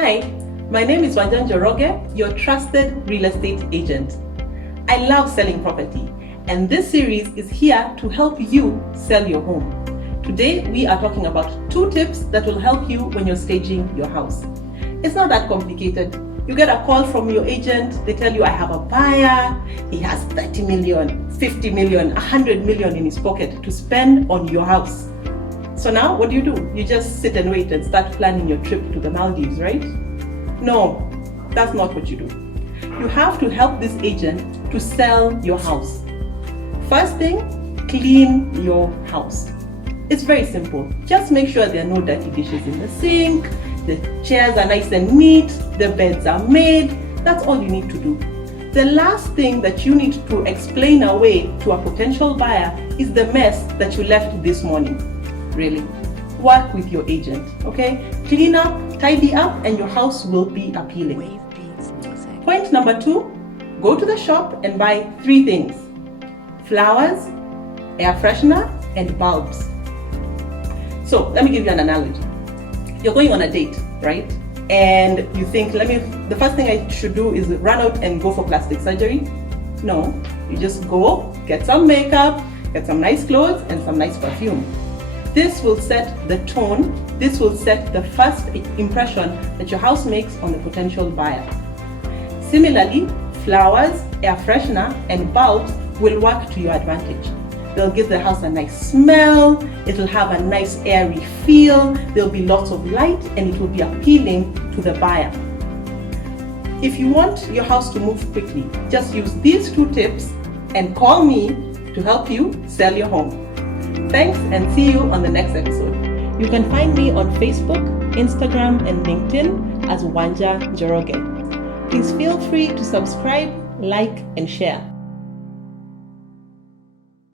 Hi, my name is Wanja, your trusted real estate agent. I love selling property, and this series is here to help you sell your home. Today, we are talking about 2 tips that will help you when you're staging your house. It's not that complicated. You get a call from your agent, they tell you, I have a buyer, he has 30 million, 50 million, 100 million in his pocket to spend on your house. So now what do? You just sit and wait and start planning your trip to the Maldives, right? No, that's not what you do. You have to help this agent to sell your house. First thing, clean your house. It's very simple. Just make sure there are no dirty dishes in the sink, the chairs are nice and neat, the beds are made. That's all you need to do. The last thing that you need to explain away to a potential buyer is the mess that you left this morning. Really, work with your agent, okay? Clean up, tidy up, and your house will be appealing. Point number 2, go to the shop and buy 3 things: flowers, air freshener, and bulbs. So let me give you an analogy. You're going on a date, right? And you think, the first thing I should do is run out and go for plastic surgery. No, you just go, get some makeup, get some nice clothes, and some nice perfume. This will set the tone, this will set the first impression that your house makes on the potential buyer. Similarly, flowers, air freshener, and bulbs will work to your advantage. They'll give the house a nice smell, it'll have a nice airy feel, there'll be lots of light, and it will be appealing to the buyer. If you want your house to move quickly, just use these 2 tips and call me to help you sell your home. Thanks, and see you on the next episode. You can find me on Facebook, Instagram, and LinkedIn as Wanja Njoroge. Please feel free to subscribe, like, and share.